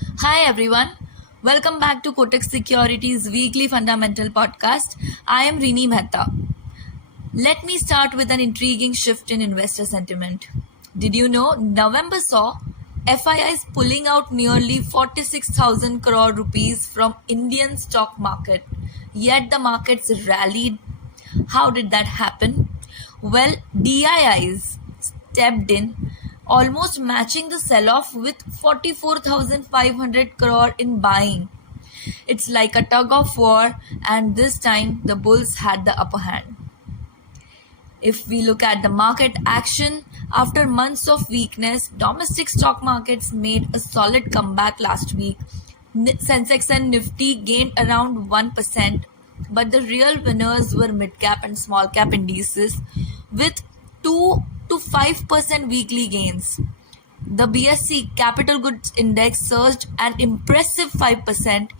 Hi everyone, welcome back to Kotak Securities Weekly Fundamental Podcast. I am Rini Mehta. Let me start with an intriguing shift in investor sentiment. Did you know November saw FIIs pulling out nearly 46,000 crore rupees from Indian stock market, yet the markets rallied? How did that happen? Well, DIIs stepped in, almost matching the sell-off with 44,500 crore in buying. It's like a tug of war, and this time the bulls had the upper hand. If we look at the market action, after months of weakness, domestic stock markets made a solid comeback last week. Sensex and Nifty gained around 1%, but the real winners were Midcap and Smallcap indices with 2 to 5% weekly gains. The BSE Capital Goods Index surged an impressive 5%,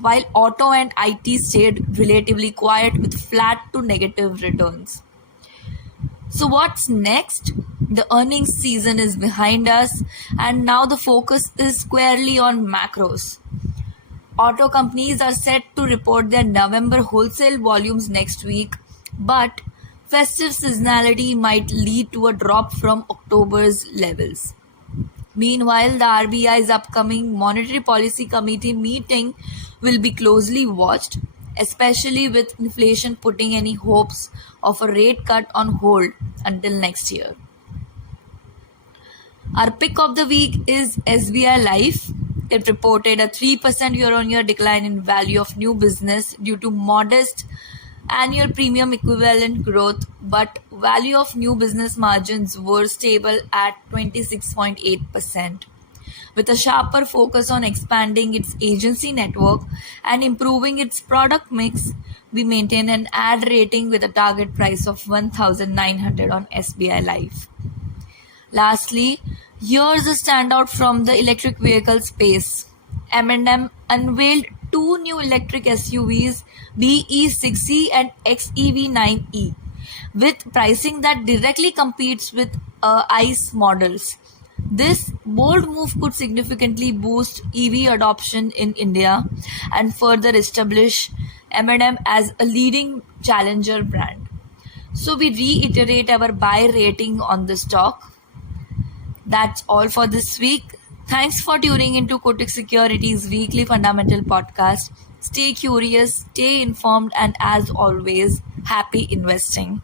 while auto and IT stayed relatively quiet with flat to negative returns. So what's next? The earnings season is behind us, and now the focus is squarely on macros. Auto companies are set to report their November wholesale volumes next week, but festive seasonality might lead to a drop from October's levels. Meanwhile, the RBI's upcoming Monetary Policy Committee meeting will be closely watched, especially with inflation putting any hopes of a rate cut on hold until next year. Our pick of the week is SBI Life. It reported a 3% year-on-year decline in value of new business due to modest annual premium equivalent growth, but value of new business margins were stable at 26.8%. With a sharper focus on expanding its agency network and improving its product mix, we maintain an ad rating with a target price of 1,900 on SBI Life. Lastly, here's a standout from the electric vehicle space. M&M unveiled two new electric SUVs, BE6E and XEV9E, with pricing that directly competes with ICE models. This bold move could significantly boost EV adoption in India and further establish M&M as a leading challenger brand. So we reiterate our buy rating on the stock. That's all for this week. Thanks for tuning into Kotak Securities Weekly Fundamental Podcast. Stay curious, stay informed, and as always, happy investing.